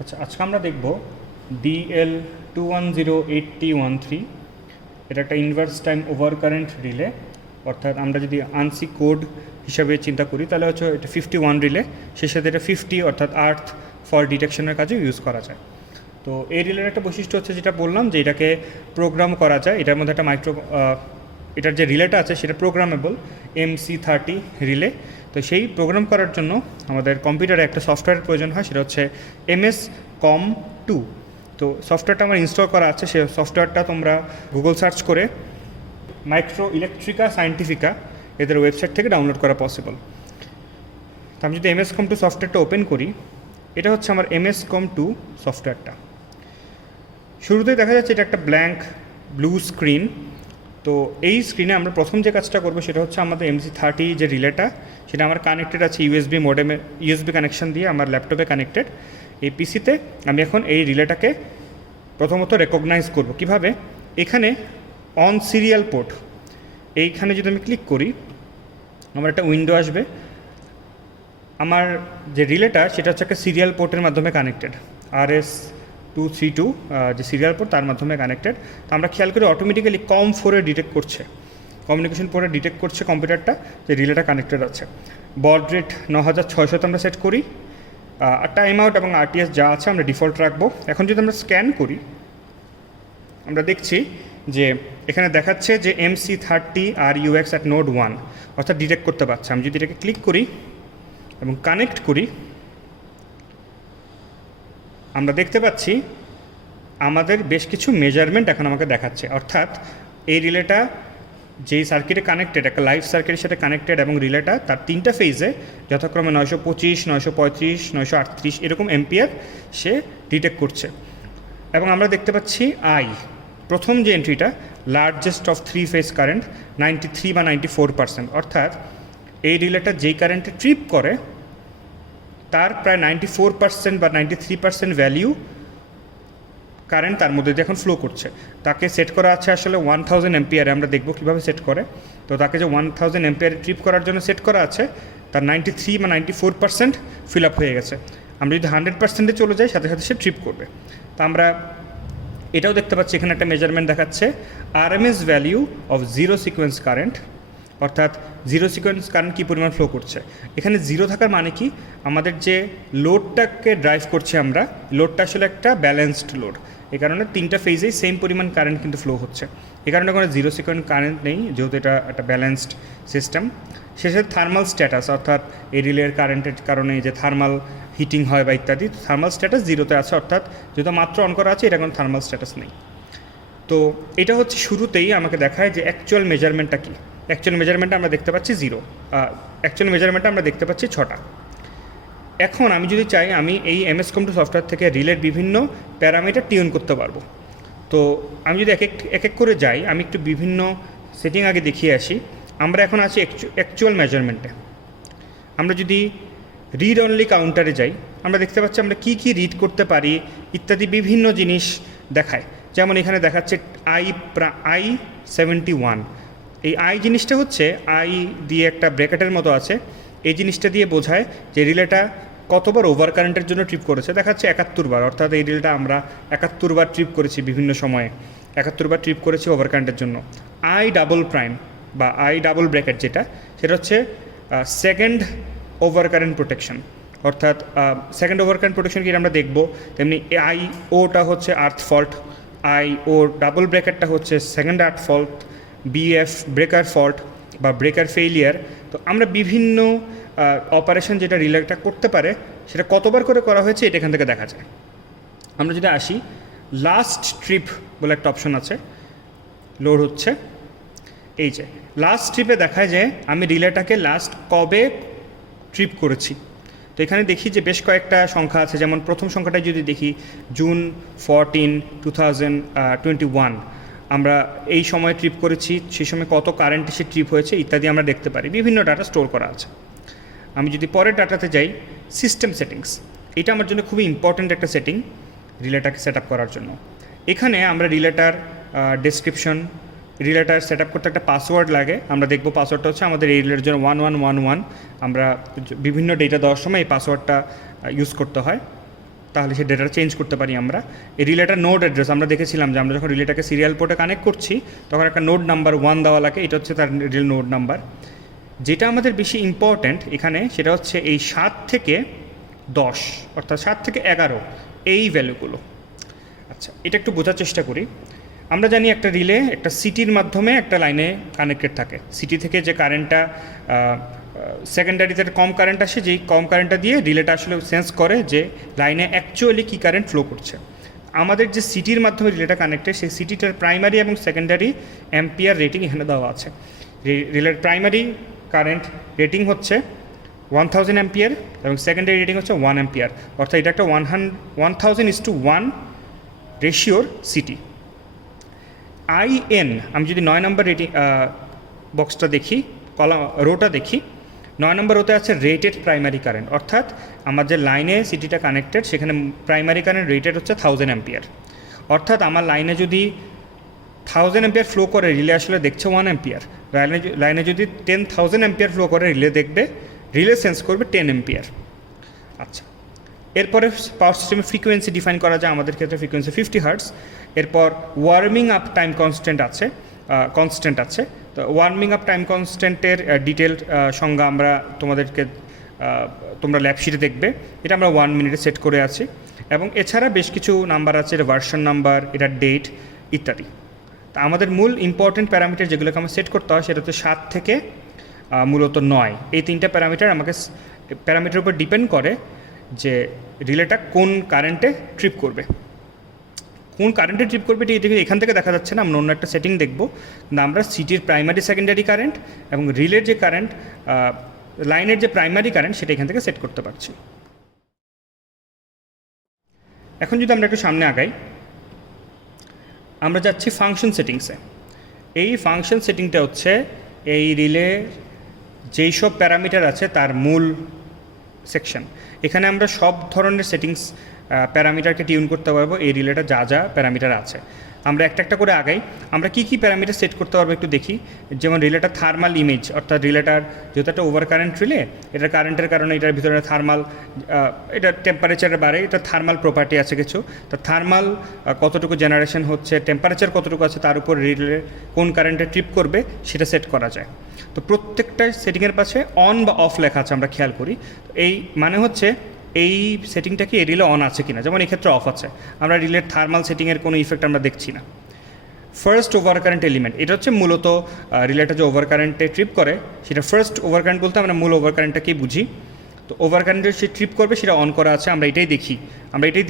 আচ্ছা, আজকে আমরা দেখব DL2108T13। এটা একটা inverse time over current relay, অর্থাৎ আমরা যদি আনসি কোড হিসাবে চিন্তা করি তাহলে হচ্ছে এটা 51 রিলে, সেই সাথে এটা 50 অর্থাৎ আর্থ ফল ডিটেকশনের কাজে ইউজ করা যায়। তো এই রিলের একটা বৈশিষ্ট্য হচ্ছে যেটা বললাম যে এটাকে প্রোগ্রাম করা যায়। এটার মধ্যে একটা এটার যে রিলেটা আছে সেটা প্রোগ্রামেবল MC30 রিলে। তো সেই প্রোগ্রাম করার জন্য আমাদের কম্পিউটারে একটা সফটওয়্যারের প্রয়োজন হয়, সেটা হচ্ছে MS-COM2। তো সফটওয়্যারটা আমার ইনস্টল করা আছে, সেই সফটওয়্যারটা তোমরা গুগল সার্চ করে মাইক্রো ইলেকট্রিকা সায়েন্টিফিকা এদের ওয়েবসাইট থেকে ডাউনলোড করা পসিবল। তো আমি যদি MS-COM2 সফটওয়্যারটা ওপেন করি, এটা হচ্ছে আমার MS-COM2 সফটওয়্যারটা। শুরুতেই দেখা যাচ্ছে এটা একটা ব্ল্যাঙ্ক ব্লু স্ক্রিন। তো এই স্ক্রিনে আমরা প্রথম যে কাজটা করবো সেটা হচ্ছে আমাদের MC30 যে রিলেটা সেটা আমার কানেক্টেড আছে ইউএসবি মডেমে, ইউএসবি কানেকশন দিয়ে আমার ল্যাপটপে কানেক্টেড। এই পিসিতে আমি এখন এই রিলেটাকে প্রথমত রেকগনাইজ করব কিভাবে। এখানে অন সিরিয়াল পোর্ট, এইখানে যদি আমি ক্লিক করি আমার একটা উইন্ডো আসবে। আমার যে রিলেটা সেটা হচ্ছে একটা সিরিয়াল পোর্টের মাধ্যমে কানেক্টেড, RS232 যে সিরিয়াল পোর্ট তার মাধ্যমে কানেক্টেড। তো আমরা খেয়াল করি অটোমেটিক্যালি COM4 ডিটেক্ট করছে, কমিউনিকেশন পোর্টে ডিটেক্ট করছে কম্পিউটারটা যে রিলেটা কানেক্টেড আছে। বড রেট 9600 আমরা সেট করি, আর টাইম আউট এবং RTS যা আছে আমরা ডিফল্ট রাখবো। এখন যদি আমরা স্ক্যান করি আমরা দেখছি যে এখানে দেখাচ্ছে যে MC30 RUX at node 1, অর্থাৎ ডিটেক্ট করতে পারছে। আমি যদি এটাকে ক্লিক করি এবং কানেক্ট করি আমরা দেখতে পাচ্ছি আমাদের বেশ কিছু মেজারমেন্ট এখন আমাকে দেখাচ্ছে, অর্থাৎ এই রিলেটা যেই সার্কিটে কানেক্টেড, একটা লাইভ সার্কিটের সাথে কানেক্টেড এবং রিলেটা তার তিনটা ফেজে যথাক্রমে 925, 935, 938 এরকম এম্পিয়ার সে ডিটেক্ট করছে। এবং আমরা দেখতে পাচ্ছি প্রথম যে এন্ট্রিটা লার্জেস্ট অফ 3 ফেজ কারেন্ট 93 বা 94%, অর্থাৎ এই রিলেটা যেই কারেন্টে ট্রিপ করে তার প্রায় 94% বা 93% ভ্যালিউ কারেন্ট তার মধ্যে দিয়ে এখন ফ্লো করছে। তাকে সেট করা আছে আসলে 1000 এম্পিয়ারে, আমরা দেখব কীভাবে সেট করে। তো তাকে যে 1000 এম্পিয়ারে ট্রিপ করার জন্য সেট করা আছে তার 93 বা 94% ফিল আপ হয়ে গেছে। আমরা যদি 100%-এ চলে যাই সাথে সাথে সে ট্রিপ করবে। তো আমরা এটাও দেখতে পাচ্ছি এখানে একটা মেজারমেন্ট দেখাচ্ছে RMS value of zero sequence current, অর্থাৎ জিরো সিকোয়েন্স কারেন্ট কী পরিমাণ ফ্লো করছে। এখানে জিরো থাকার মানে কি, আমাদের যে লোডটাকে ড্রাইভ করছে আমরা, লোডটা আসলে একটা ব্যালেন্সড লোড, এই কারণে তিনটা ফেজেই সেম পরিমাণ কারেন্ট কিন্তু ফ্লো হচ্ছে। এই কারণে কোনো জিরো সিকোয়েন্স কারেন্ট নেই, যেহেতু এটা একটা ব্যালেন্সড সিস্টেম। শেষে থার্মাল স্ট্যাটাস, অর্থাৎ এই রিলের কারেন্টের কারণে যে থার্মাল হিটিং হয় বা ইত্যাদি, থার্মাল স্ট্যাটাস জিরোতে আছে, অর্থাৎ যেহেতু মাত্র অন করা আছে এটা কোনো থার্মাল স্ট্যাটাস নেই। তো এটা হচ্ছে শুরুতেই আমাকে দেখায় যে অ্যাকচুয়াল মেজারমেন্টটা কী। অ্যাকচুয়াল মেজারমেন্টটা আমরা দেখতে পাচ্ছি 0, অ্যাকচুয়াল মেজারমেন্টটা আমরা দেখতে পাচ্ছি 6টা। এখন আমি যদি চাই আমি এই MS-COM2 সফটওয়্যার থেকে রিলের বিভিন্ন প্যারামিটার টিউন করতে পারবো। তো আমি যদি এক এক করে যাই, আমি একটু বিভিন্ন সেটিং আগে দেখিয়ে আসি। আমরা এখন আছি অ্যাকচুয়াল মেজারমেন্টে। আমরা যদি রিড অনলি কাউন্টারে যাই আমরা দেখতে পাচ্ছি আমরা কি কি রিড করতে পারি ইত্যাদি বিভিন্ন জিনিস দেখায়। যেমন এখানে দেখাচ্ছে I71। এই জিনিসটা হচ্ছে দিয়ে একটা ব্র্যাকেটের মতো আছে, এই জিনিসটা দিয়ে বোঝায় যে রিলেটা কতবার ওভার কারেন্টের জন্য ট্রিপ করেছে। দেখাচ্ছে 71 বার, অর্থাৎ এই রিলেটা আমরা 71 বার ট্রিপ করেছি, বিভিন্ন সময়ে 71 বার ট্রিপ করেছি ওভার কারেন্টের জন্য। I++ বা I ব্র্যাকেট যেটা, সেটা হচ্ছে সেকেন্ড ওভার কারেন্ট প্রোটেকশন, অর্থাৎ সেকেন্ড ওভার কারেন্ট প্রোটেকশন কি আমরা দেখব। তেমনি IOটা হচ্ছে আর্থ ফল্ট, IO ডাবল ব্র্যাকেটটা হচ্ছে সেকেন্ড আর্থ ফল্ট, BF ব্রেকার ফল্ট বা ব্রেকার ফেইলিয়ার। তো আমরা বিভিন্ন অপারেশন যেটা রিলেটা করতে পারে সেটা কতবার করে করা হয়েছে এটা এখান থেকে দেখা যায়। আমরা যদি আসি লাস্ট ট্রিপ বলে একটা অপশন আছে, লোড হচ্ছে। এই যে লাস্ট ট্রিপে দেখায় যে আমি রিলেটাকে লাস্ট কবে ট্রিপ করেছি। তো এখানে দেখি যে বেশ কয়েকটা সংখ্যা আছে, যেমন প্রথম সংখ্যাটাই যদি দেখি June 14, 2021, আমরা এই সময় ট্রিপ করেছি, সেই সময় কত কারেন্ট এসে ট্রিপ হয়েছে ইত্যাদি আমরা দেখতে পারি, বিভিন্ন ডাটা স্টোর করা আছে। আমি যদি পরের ডাটাতে যাই সিস্টেম সেটিংস, এটা আমার জন্য খুবই ইম্পর্ট্যান্ট একটা সেটিং রিলেটাকে সেট আপ করার জন্য। এখানে আমরা রিলেটার ডেসক্রিপশন, রিলেটার সেট আপ করতে একটা পাসওয়ার্ড লাগে। আমরা দেখব পাসওয়ার্ডটা হচ্ছে আমাদের এই রিলের জন্য 1111। আমরা বিভিন্ন ডেটা দেওয়ার সময় এই পাসওয়ার্ডটা ইউজ করতে হয়। তাহলে সেই ডেটাটা চেঞ্জ করতে পারি আমরা। এই রিলেটার নোড অ্যাড্রেস আমরা দেখেছিলাম যে আমরা যখন রিলেটাকে সিরিয়াল পোর্টে কানেক্ট করছি তখন একটা নোড নাম্বার 1 দেওয়া লাগে, এটা হচ্ছে তার রিয়েল নোড নাম্বার। যেটা আমাদের বেশি ইম্পর্ট্যান্ট এখানে সেটা হচ্ছে এই 7 থেকে 10 অর্থাৎ 7 থেকে 11 এই ভ্যালুগুলো। আচ্ছা, এটা একটু বোঝার চেষ্টা করি। আমরা জানি একটা রিলে একটা সিটির মাধ্যমে একটা লাইনে কানেক্টেড থাকে। সিটি থেকে যে কারেন্টটা সেকেন্ডারিতে কম কারেন্ট আসে, যেই কম কারেন্টটা দিয়ে রিলেটা আসলে সেন্স করে যে লাইনে অ্যাকচুয়ালি কী কারেন্ট ফ্লো করছে। আমাদের যে সিটির মাধ্যমে রিলেটা কানেক্টেড, সেই সিটিটার প্রাইমারি এবং সেকেন্ডারি অ্যাম্পিয়ার রেটিং এখানে দেওয়া আছে। রিলের প্রাইমারি কারেন্ট রেটিং হচ্ছে 1000 অ্যাম্পিয়ার এবং সেকেন্ডারি রেটিং হচ্ছে 1 অ্যাম্পিয়ার, অর্থাৎ এটা একটা 1000:1 রেশিওর সিটি। IN আমি যদি 9 নম্বর রেটিং বক্সটা দেখি, রোটা দেখি, 9 নম্বর রোতে আছে রেটেড প্রাইমারি কারেন্ট, অর্থাৎ আমার যে লাইনে সিটিটা কানেক্টেড সেখানে প্রাইমারি কারেন্ট রেটেড হচ্ছে 1000 অ্যাম্পিয়ার। অর্থাৎ আমার লাইনে যদি 1000 অ্যাম্পিয়ার ফ্লো করে, রিলে আসলে দেখছে 1 অ্যাম্পিয়ার। লাইনে যদি 10,000 অ্যাম্পিয়ার ফ্লো করে, রিলে দেখবে, রিলে সেন্স করবে 10 অ্যাম্পিয়ার। আচ্ছা, এরপরে পাওয়ার সিস্টেমের ফ্রিকোয়েন্সি ডিফাইন করা যায়, আমাদের ক্ষেত্রে ফ্রিকোয়েন্সি 50 হার্টস। এরপর ওয়ার্মিং আপ টাইম কনস্ট্যান্ট আছে। তো ওয়ার্মিং আপ টাইম কনস্ট্যান্টের ডিটেলড সংজ্ঞা আমরা তোমরা ল্যাবশিটে দেখবে। এটা আমরা 1 মিনিটে সেট করে আছি। এবং এছাড়া বেশ কিছু নাম্বার আছে, এটা ভার্সন নাম্বার, এটা ডেট ইত্যাদি। তা আমাদের মূল ইম্পর্টেন্ট প্যারামিটার যেগুলোকে আমার সেট করতে হয় সেটা হচ্ছে 7 থেকে মূলত 9। এই 3টা প্যারামিটার উপর ডিপেন্ড করে যে রিলেটা কোন কারেন্টে ট্রিপ করবে। এটা এখান থেকে দেখা যাচ্ছে না, আমরা অন্য একটা সেটিং দেখব। না, আমরা সিটির প্রাইমারি সেকেন্ডারি কারেন্ট এবং রিলের যে কারেন্ট, লাইনের যে প্রাইমারি কারেন্ট, সেটা এখান থেকে সেট করতে পারছি। এখন যদি আমরা একটু সামনে আগাই, আমরা যাচ্ছি ফাংশন সেটিংসে। এই ফাংশন সেটিংটা হচ্ছে এই রিলে যেই সব প্যারামিটার আছে তার মূল সেকশন। এখানে আমরা সব ধরনের সেটিংস প্যারামিটারকে টিউন করতে পারবো এই রিলেটা যা যা প্যারামিটার আছে। আমরা একটা একটা করে আগাই। আমরা কী কী প্যারামিটার সেট করতে পারবো একটু দেখি। যেমন রিলেটা থার্মাল ইমেজ, অর্থাৎ রিলেটার যেহেতু একটা ওভার কারেন্ট রিলে, এটার কারেন্টের কারণে এটার ভিতরে থার্মাল, এটা টেম্পারেচারের বাড়ে, এটা থার্মাল প্রপার্টি আছে কিছু। তো থার্মাল কতটুকু জেনারেশন হচ্ছে, টেম্পারেচার কতটুকু আছে, তার উপর রিলে কোন কারেন্টে ট্রিপ করবে সেটা সেট করা যায়। তো প্রত্যেকটা সেটিংয়ের পাশে অন বা অফ লেখা আছে, আমরা খেয়াল করি। এই মানে হচ্ছে এই সেটিংটা কি এই রিলে অন আছে কিনা। যেমন এক্ষেত্রে অফ আছে, আমরা রিলের থার্মাল সেটিংয়ের কোনো ইফেক্ট আমরা দেখছি না। ফার্স্ট ওভার কারেন্ট এলিমেন্ট, এটা হচ্ছে মূলত রিলেটা যে ওভার কারেন্টে ট্রিপ করে সেটা ফার্স্ট ওভার কারেন্ট বলতে আমরা মূল ওভার কারেন্টটাকেই বুঝি। তো ওভার কারেন্টে সে ট্রিপ করবে সেটা অন করা আছে, আমরা এটাই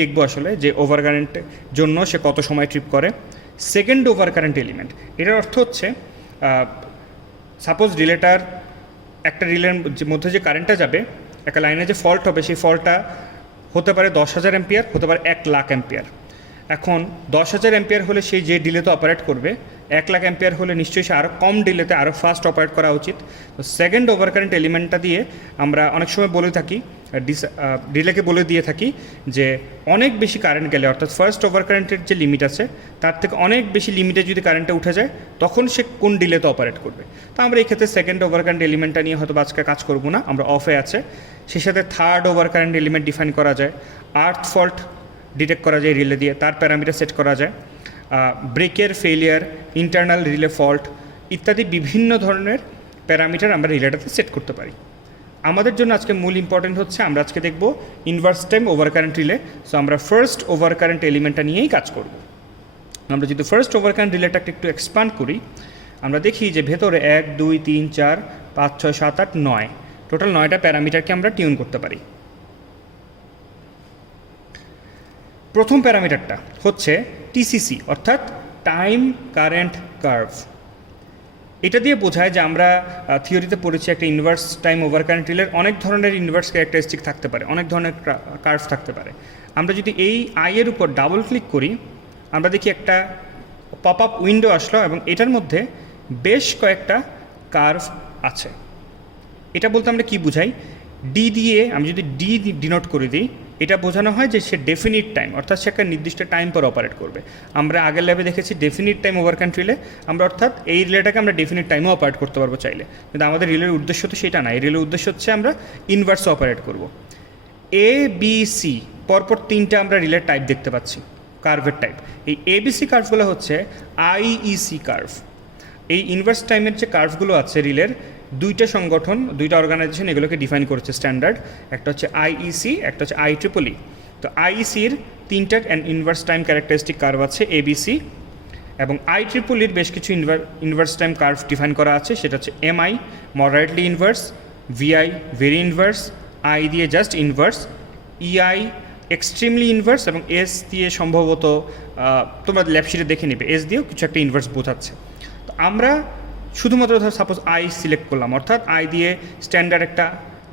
দেখবো আসলে যে ওভার কারেন্টের জন্য সে কত সময় ট্রিপ করে। সেকেন্ড ওভার কারেন্ট এলিমেন্ট, এটার অর্থ হচ্ছে সাপোজ রিলেটার একটা রিলের মধ্যে যে কারেন্টটা যাবে, একটা লাইনে যে ফল্ট হবে, সেই ফল্টটা হতে পারে 10,000 অ্যাম্পিয়ার, হতে পারে 1,00,000 অ্যাম্পিয়ার। এখন 10,000 অ্যাম্পিয়ার হলে সেই যে ডিলেতে অপারেট করবে, 1,00,000 অ্যাম্পিয়ার হলে নিশ্চয়ই সে আরও কম ডিলেতে আরও ফাস্ট অপারেট করা উচিত। তো সেকেন্ড ওভার কারেন্ট এলিমেন্টটা দিয়ে আমরা অনেক সময় বলে থাকি, রিলেকে বলে দিয়ে থাকি যে অনেক বেশি কারেন্ট গেলে, অর্থাৎ ফার্স্ট ওভার কারেন্টের যে লিমিট আছে তার থেকে অনেক বেশি লিমিটে যদি কারেন্টটা উঠে যায় তখন সে কোন ডিলেতে অপারেট করবে। তো আমরা এই ক্ষেত্রে সেকেন্ড ওভার কারেন্ট এলিমেন্টটা নিয়ে হয়তো আজকে কাজ করব না, আমরা অফে আছে। সেই সাথে third over current element define করা যায়, আর্থ ফল্ট ডিটেক্ট করা যায় রিলে দিয়ে, তার প্যারামিটার সেট করা যায়, ব্রেকের ফেলিয়ার, ইন্টারনাল রিলে ফল্ট ইত্যাদি বিভিন্ন ধরনের প্যারামিটার আমরা রিলেটাতে সেট করতে পারি। আমাদের জন্য আজকে মূল ইম্পর্টেন্ট হচ্ছে আমরা আজকে দেখব inverse time over current relay. So আমরা ফার্স্ট ওভার কারেন্ট এলিমেন্টটা নিয়েই কাজ করব। আমরা যদি ফার্স্ট ওভার কারেন্ট রিলেটাকে একটু এক্সপান্ড করি, আমরা দেখি যে ভেতরে 1, 2, 3, 4, 5, 6, 7, 8, 9 টোটাল 9টা প্যারামিটারকে আমরা টিউন করতে পারি। প্রথম প্যারামিটারটা হচ্ছে টিসিসি, অর্থাৎ টাইম কারেন্ট কার্ভ। এটা দিয়ে বোঝায় যে আমরা থিওরিতে পড়েছি একটা ইনভার্স টাইম ওভার কারেন্ট রিলের অনেক ধরনের ইনভার্স ক্যারেক্টারিস্টিক থাকতে পারে, অনেক ধরনের কার্ভ থাকতে পারে। আমরা যদি এই আইয়ের উপর ডাবল ক্লিক করি, আমরা দেখি একটা পপ আপ উইন্ডো আসলো এবং এটার মধ্যে বেশ কয়েকটা কার্ভ আছে। এটা বলতে আমরা কি বুঝাই, ডি দিয়ে আমি যদি ডি ডিনোট করে দিই, এটা বোঝানো হয় যে সে ডেফিনিট টাইম, অর্থাৎ সে একটা নির্দিষ্ট টাইম পর অপারেট করবে। আমরা আগের ল্যাবে দেখেছি definite time over current relay, আমরা অর্থাৎ এই রিলেটাকে আমরা ডেফিনিট টাইমেও অপারেট করতে পারবো চাইলে, কিন্তু আমাদের রিলের উদ্দেশ্য তো সেটা না। এই রিলের উদ্দেশ্য হচ্ছে আমরা ইনভার্সে অপারেট করব। এ বি সি পরপর তিনটে আমরা রিলের টাইপ দেখতে পাচ্ছি, কার্ভের টাইপ। এই এবিসি কার্ভগুলো হচ্ছে আইইসি কার্ভ। এই ইনভার্স টাইমের যে কার্ভগুলো আছে রিলের, দুইটা সংগঠন, দুইটা অর্গানাইজেশন এগুলোকে ডিফাইন করেছে স্ট্যান্ডার্ড, একটা হচ্ছে আইইসি, একটা হচ্ছে IEEE। তো আইইসির তিনটা ইনভার্স টাইম ক্যারেক্টারিস্টিক কার্ভ আছে এবিসি, এবং IEEEর বেশ কিছু ইনভার্স টাইম কার্ভ ডিফাইন করা আছে, সেটা হচ্ছে MI moderately inverse, VI very inverse, I দিয়ে just inverse, EI extremely inverse, এবং S দিয়ে সম্ভবত তোমরা ল্যাবশিটে দেখে নেবে, S দিয়েও কিছু একটা ইনভার্স বোঝাচ্ছে। তো আমরা শুধুমাত্র ধর সাপোজ I সিলেক্ট করলাম, অর্থাৎ I দিয়ে স্ট্যান্ডার্ড একটা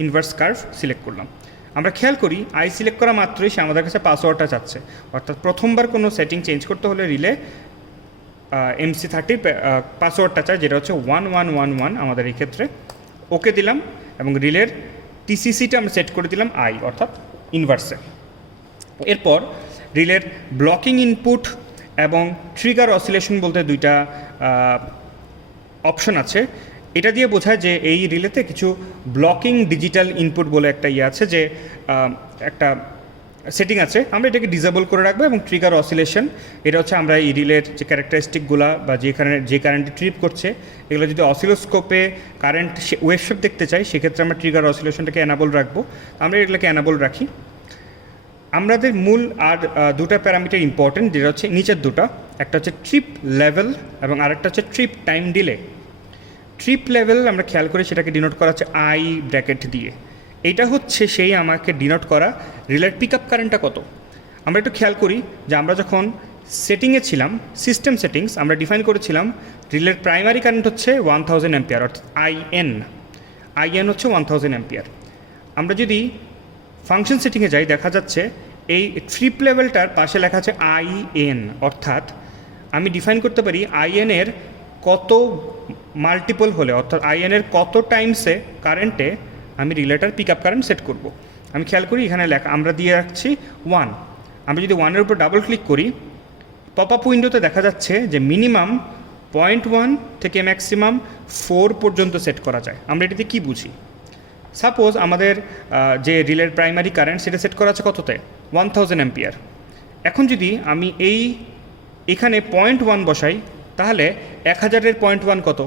ইনভার্স কার্ভ সিলেক্ট করলাম। আমরা খেয়াল করি I সিলেক্ট করা মাত্রই সে আমাদের কাছে পাসওয়ার্ডটা চাচ্ছে, অর্থাৎ প্রথমবার কোনো সেটিং চেঞ্জ করতে হলে রিলে MC30 পাসওয়ার্ডটা চায়, যেটা হচ্ছে 1111 আমাদের এই ক্ষেত্রে। ওকে দিলাম এবং রিলের TCCটা আমরা সেট করে দিলাম I অর্থাৎ ইনভার্সে। এরপর রিলের ব্লকিং ইনপুট এবং ট্রিগার অসিলেশন বলতে দুইটা অপশন আছে। এটা দিয়ে বোঝায় যে এই রিলেতে কিছু ব্লকিং ডিজিটাল ইনপুট বলে একটা আছে, যে একটা সেটিং আছে, আমরা এটাকে ডিসেবল করে রাখবো। এবং ট্রিগার অসিলেশন, এটা হচ্ছে আমরা এই রিলের যে ক্যারেক্টারিস্টিকগুলো বা যে কারেন্টে ট্রিপ করছে, এগুলো যদি অসিলোস্কোপে কারেন্ট ওয়েভশেপ দেখতে চাই, সেক্ষেত্রে আমরা ট্রিগার অসিলেশনটাকে অ্যানাবল রাখবো। আমরা এগুলোকে অ্যানাবল রাখি। আমাদের মূল আর দুটা প্যারামিটার ইম্পর্টেন্ট, যেটা হচ্ছে নিচের দুটো, একটা হচ্ছে ট্রিপ লেভেল এবং আরেকটা হচ্ছে trip time delay. Trip level আমরা খেয়াল করি সেটাকে ডিনোট করা হচ্ছে I ব্র্যাকেট দিয়ে। এইটা হচ্ছে সেই আমাকে ডিনোট করা রিলের পিক আপ কারেন্টটা কত। আমরা একটু খেয়াল করি যে আমরা যখন সেটিংয়ে ছিলাম, সিস্টেম সেটিংস, আমরা ডিফাইন করেছিলাম রিলের প্রাইমারি কারেন্ট হচ্ছে 1000 অ্যাম্পিয়ার, অর্থাৎ IN হচ্ছে 1000 অ্যাম্পিয়ার। আমরা যদি ফাংশন সেটিংয়ে যাই, দেখা যাচ্ছে এই ট্রিপ লেভেলটার পাশে লেখা আছে IN, অর্থাৎ আমি ডিফাইন করতে পারি IN এর কত মাল্টিপল হলে, অর্থাৎ IN এর কত টাইমসে কারেন্টে আমি রিলেটার পিক আপ কারেন্ট সেট করব। আমি খেয়াল করি এখানে লেখা আমরা দিয়ে রাখছি 1। আমি যদি 1-এর উপর ডাবল ক্লিক করি, পপ আপ উইন্ডোতে দেখা যাচ্ছে যে মিনিমাম 0.1 থেকে ম্যাক্সিমাম 4 পর্যন্ত সেট করা যায়। আমরা এটাতে কী বুঝি? সাপোজ আমাদের যে রিলের প্রাইমারি কারেন্ট সেটা সেট করা আছে কততে, 1000 অ্যাম্পিয়ার। এখন যদি আমি এখানে 0.1 বসাই, তাহলে 1000-এর 0.1 কত,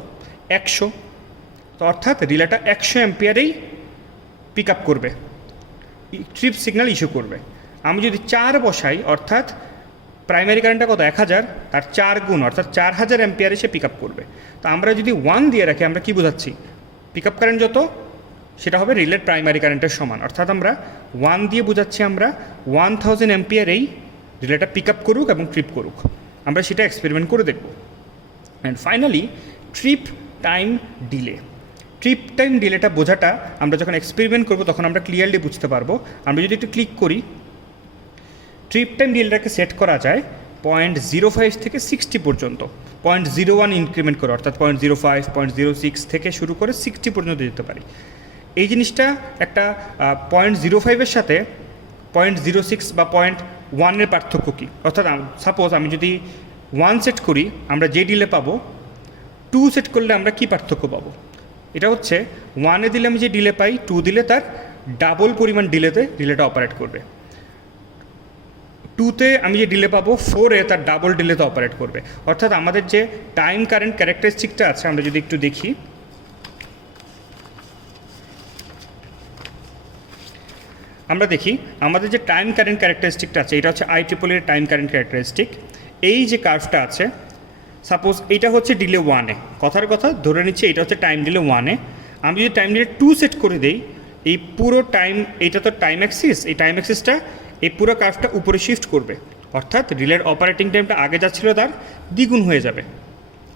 100। তো অর্থাৎ রিলেটা 100 অ্যাম্পিয়ারেই পিক আপ করবে, ট্রিপ সিগন্যাল ইস্যু করবে। আমি যদি 4 বসাই, অর্থাৎ প্রাইমারি কারেন্টটা কত, 1000, তার 4 গুণ, অর্থাৎ 4000 অ্যাম্পিয়ারে সে পিক আপ করবে। তো আমরা যদি 1 দিয়ে রাখি, আমরা কি বোঝাচ্ছি? পিক আপ কারেন্ট যত, সেটা হবে রিলের প্রাইমারি কারেন্টের সমান। অর্থাৎ আমরা 1 দিয়ে বোঝাচ্ছি আমরা 1000 অ্যাম্পিয়ারেই রিলেটা পিক আপ করুক এবং ট্রিপ করুক। আমরা সেটা এক্সপেরিমেন্ট করে দেখব। And finally trip time delay. Trip time ডিলেটা বোঝাটা আমরা যখন এক্সপেরিমেন্ট করব তখন আমরা ক্লিয়ারলি বুঝতে পারবো। আমরা যদি একটু ক্লিক করি, ট্রিপ টাইম ডিলেটাকে সেট করা যায় 0.05 থেকে 60 পর্যন্ত, 0.01 ইনক্রিমেন্ট করে, অর্থাৎ 0.05, 0.06 থেকে শুরু করে 60 পর্যন্ত যেতে পারি। এই জিনিসটা একটা 0.05-এর সাথে 0.06 বা 0.1-এর পার্থক্য কী? অর্থাৎ সাপোজ আমি যদি 1 সেট করি, আমরা যে ডিলে পাবো, 2 সেট করলে আমরা কি পার্থক্য পাবো? এটা হচ্ছে 1-এ দিলে আমি যে ডিলে পাই, 2 দিলে তার ডাবল পরিমাণ ডিলেতে রিলেটা অপারেট করবে। 2-তে আমি যে ডিলে পাবো, 4-এ তার ডাবল ডিলেতে অপারেট করবে। অর্থাৎ আমাদের যে টাইম কারেন্ট ক্যারেক্টারিস্টিকটা আছে, আমরা যদি একটু দেখি, আমরা দেখি আমাদের যে টাইম কারেন্ট ক্যারেক্টারিস্টিকটা আছে, এটা হচ্ছে IEEE টাইম কারেন্ট ক্যারেক্টারিস্টিক। এই যে কার্ভটা আছে, সাপোজ এটা হচ্ছে ডিলে 1-এ, কথার কথা ধরে নিচ্ছি এটা হচ্ছে টাইম ডিলে 1-এ। আমি যদি টাইম ডিলে 2 সেট করে দিই, এই পুরো টাইম, এটা তো টাইম অ্যাক্সিস, এই টাইম অ্যাক্সিসটা এই পুরো কার্ভটা উপরে শিফট করবে। অর্থাৎ রিলের অপারেটিং টাইমটা আগে যাচ্ছিল তার দ্বিগুণ হয়ে যাবে।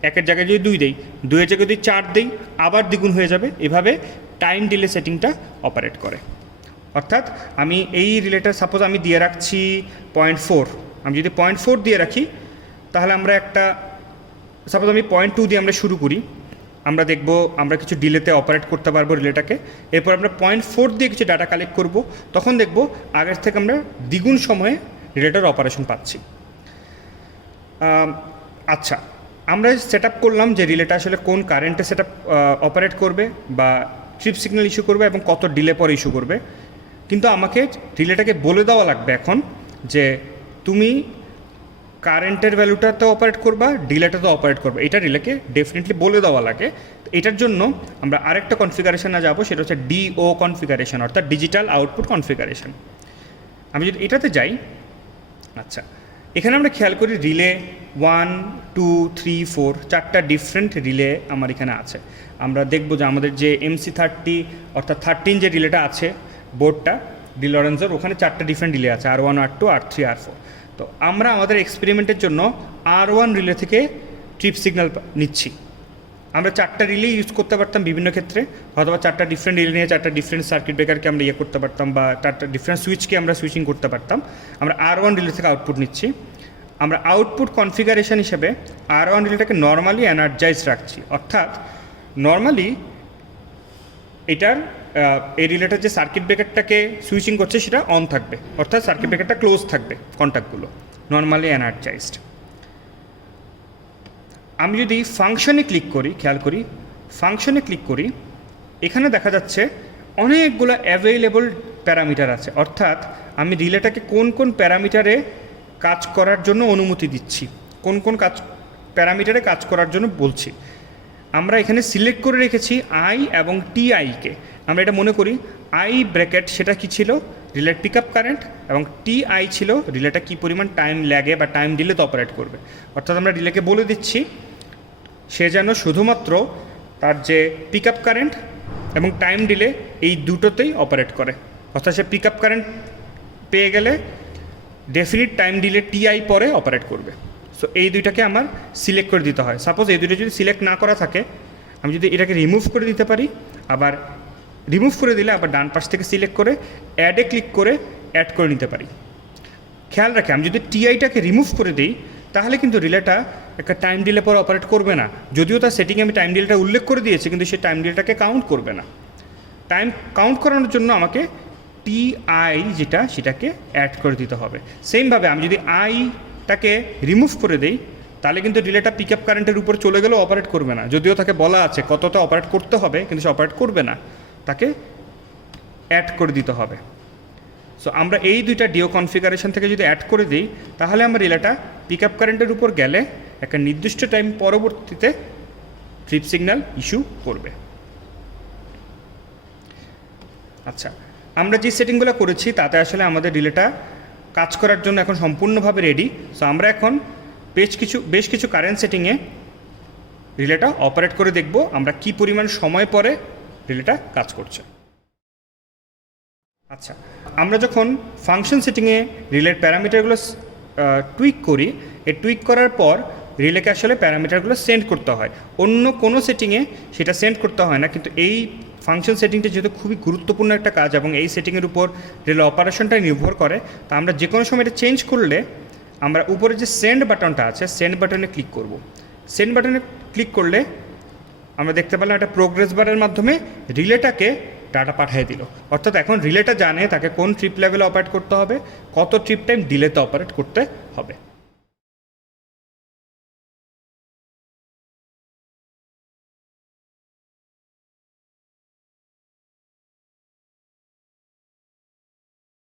1-এর জায়গায় যদি 2 দিই, 2-এর জায়গায় যদি 4 দিই, আবার দ্বিগুণ হয়ে যাবে। এভাবে টাইম ডিলে সেটিংটা অপারেট করে। অর্থাৎ আমি এই রিলেটা সাপোজ আমি দিয়ে রাখছি 0.4, আমি যদি 0.4 দিয়ে রাখি, তাহলে আমরা একটা, সাপোজ আমি 0.2 দিয়ে আমরা শুরু করি, আমরা দেখব আমরা কিছু ডিলেতে অপারেট করতে পারবো রিলেটাকে। এরপর আমরা 0.4 দিয়ে কিছু ডাটা কালেক্ট করব, তখন দেখব আগের থেকে আমরা দ্বিগুণ সময়ে রিলেটার অপারেশন পাচ্ছি। আচ্ছা, আমরা সেট আপ করলাম যে রিলেটা আসলে কোন কারেন্টে সেট আপ অপারেট করবে বা ট্রিপ সিগন্যাল ইস্যু করবে এবং কত ডিলে পরে ইস্যু করবে। কিন্তু আমাকে রিলেটাকে বলে দেওয়া লাগবে এখন যে তুমি কারেন্টের ভ্যালুটাতে অপারেট করবা, ডিলেটাতে অপারেট করবা, এটা রিলেকে ডেফিনেটলি বলে দেওয়া লাগে। এটার জন্য আমরা আরেকটা কনফিগারেশনে যাব, সেটা হচ্ছে ডিও কনফিগারেশন, অর্থাৎ ডিজিটাল আউটপুট কনফিগারেশন। আমি যদি এটাতে যাই, আচ্ছা এখানে আমরা খেয়াল করি রিলে 1, 2, 3, 4 4টা ডিফারেন্ট রিলে আমার এখানে আছে। আমরা দেখব যে আমাদের যে MC30 অর্থাৎ 13 যে রিলেটা আছে বোর্ডটা ডি লরেন্জোর, ওখানে 4টা ডিফারেন্ট রিলে আছে, R1, R2, R3, R4। তো আমরা আমাদের এক্সপেরিমেন্টের জন্য R1 রিলে থেকে ট্রিপ সিগন্যাল নিচ্ছি। আমরা 4টা রিলে ইউজ করতে পারতাম বিভিন্ন ক্ষেত্রে, অথবা 4টা ডিফারেন্ট রিলে নিয়ে 4টা ডিফারেন্ট সার্কিট ব্রেকারকে আমরা ইয়ে করতে পারতাম, বা 4টা ডিফারেন্ট সুইচকে আমরা সুইচিং করতে পারতাম। আমরা R1 রিলে থেকে আউটপুট নিচ্ছি। আমরা আউটপুট কনফিগারেশন হিসেবে R1 রিলেটাকে নর্মালি এনার্জাইজ রাখছি, অর্থাৎ নর্মালি এটার এই রিলেটার যে সার্কিট ব্রেকারটাকে সুইচিং করছে সেটা অন থাকবে, অর্থাৎ সার্কিট ব্রেকারটা ক্লোজ থাকবে, কন্ট্যাক্টগুলো নর্মালি এনার্জাইজড। আমি যদি ফাংশনে ক্লিক করি, খেয়াল করি ফাংশনে ক্লিক করি, এখানে দেখা যাচ্ছে অনেকগুলো অ্যাভেইলেবল প্যারামিটার আছে, অর্থাৎ আমি রিলেটাকে কোন কোন প্যারামিটারে কাজ করার জন্য অনুমতি দিচ্ছি, কোন কোন প্যারামিটারে কাজ করার জন্য বলছি। আমরা এখানে সিলেক্ট করে রেখেছি আই এবং টিআইকে। আমরা এটা মনে করি আই ব্র্যাকেট সেটা কি ছিল, রিলেট পিক আপ কারেন্ট, এবং টিআই ছিল রিলেটা কী পরিমাণ টাইম ল্যাগে বা টাইম ডিলেতে অপারেট করবে। অর্থাৎ আমরা রিলেকে বলে দিচ্ছি সে যেন শুধুমাত্র তার যে পিক আপ কারেন্ট এবং টাইম ডিলে এই দুটোতেই অপারেট করে। অর্থাৎ সে পিক আপ কারেন্ট পেয়ে গেলে ডেফিনিট টাইম ডিলে টিআই পরে অপারেট করবে। সো এই দুইটাকে আমার সিলেক্ট করে দিতে হয়। সাপোজ এই দুটো যদি সিলেক্ট না করা থাকে, আমি যদি এটাকে রিমুভ করে দিতে পারি, আবার রিমুভ করে দিলে আবার ডান পাশ থেকে সিলেক্ট করে অ্যাডে ক্লিক করে অ্যাড করে নিতে পারি। খেয়াল রাখে আমি যদি টিআইটাকে রিমুভ করে দিই তাহলে কিন্তু রিলেটা একটা টাইম ডিলে পর অপারেট করবে না, যদিও তার সেটিংয়ে আমি টাইম ডিলেটা উল্লেখ করে দিয়েছি, কিন্তু সেই টাইম ডিলেটাকে কাউন্ট করবে না। টাইম কাউন্ট করানোর জন্য আমাকে টিআই যেটা সেটাকে অ্যাড করে দিতে হবে। সেমভাবে আমি যদি আইটাকে রিমুভ করে দিই তাহলে কিন্তু রিলেটা পিক আপ কারেন্টের উপর চলে গেলেও অপারেট করবে না, যদিও তাকে বলা আছে কতটা অপারেট করতে হবে, কিন্তু সে অপারেট করবে না, তাকে অ্যাড করে দিতে হবে। সো আমরা এই দুইটা ডিও কনফিগারেশন থেকে যদি অ্যাড করে দিই তাহলে আমার রিলেটা পিক আপ কারেন্টের উপর গেলে একটা নির্দিষ্ট টাইম পরবর্তীতে ট্রিপ সিগন্যাল ইস্যু করবে। আচ্ছা, আমরা যে সেটিংগুলো করেছি তাতে আসলে আমাদের রিলেটা কাজ করার জন্য এখন সম্পূর্ণভাবে রেডি। সো আমরা এখন বেশ কিছু কারেন্ট সেটিংয়ে রিলেটা অপারেট করে দেখব আমরা কি পরিমাণ সময় পরে রিলেটা কাজ করছে। আচ্ছা, আমরা যখন ফাংশন সেটিংয়ে রিলের প্যারামিটারগুলো টুইক করি, এই টুইক করার পর রিলেকে আসলে প্যারামিটারগুলো সেন্ড করতে হয়। অন্য কোনো সেটিংয়ে সেটা সেন্ড করতে হয় না, কিন্তু এই ফাংশন সেটিংটা যেহেতু খুবই গুরুত্বপূর্ণ একটা কাজ এবং এই সেটিংয়ের উপর রিলে অপারেশনটাই নির্ভর করে, তা আমরা যে কোনো সময় এটা চেঞ্জ করলে আমরা উপরে যে সেন্ড বাটনটা আছে সেন্ড বাটনে ক্লিক করব। সেন্ড বাটনে ক্লিক করলে আমরা দেখতে পেলাম একটা প্রোগ্রেস বারের মাধ্যমে রিলেটাকে ডাটা পাঠিয়ে দিল। অর্থাৎ এখন রিলেটা জানে তাকে কোন ট্রিপ লেভেলে অপারেট করতে হবে, কত ট্রিপ টাইম ডিলেতে অপারেট করতে হবে।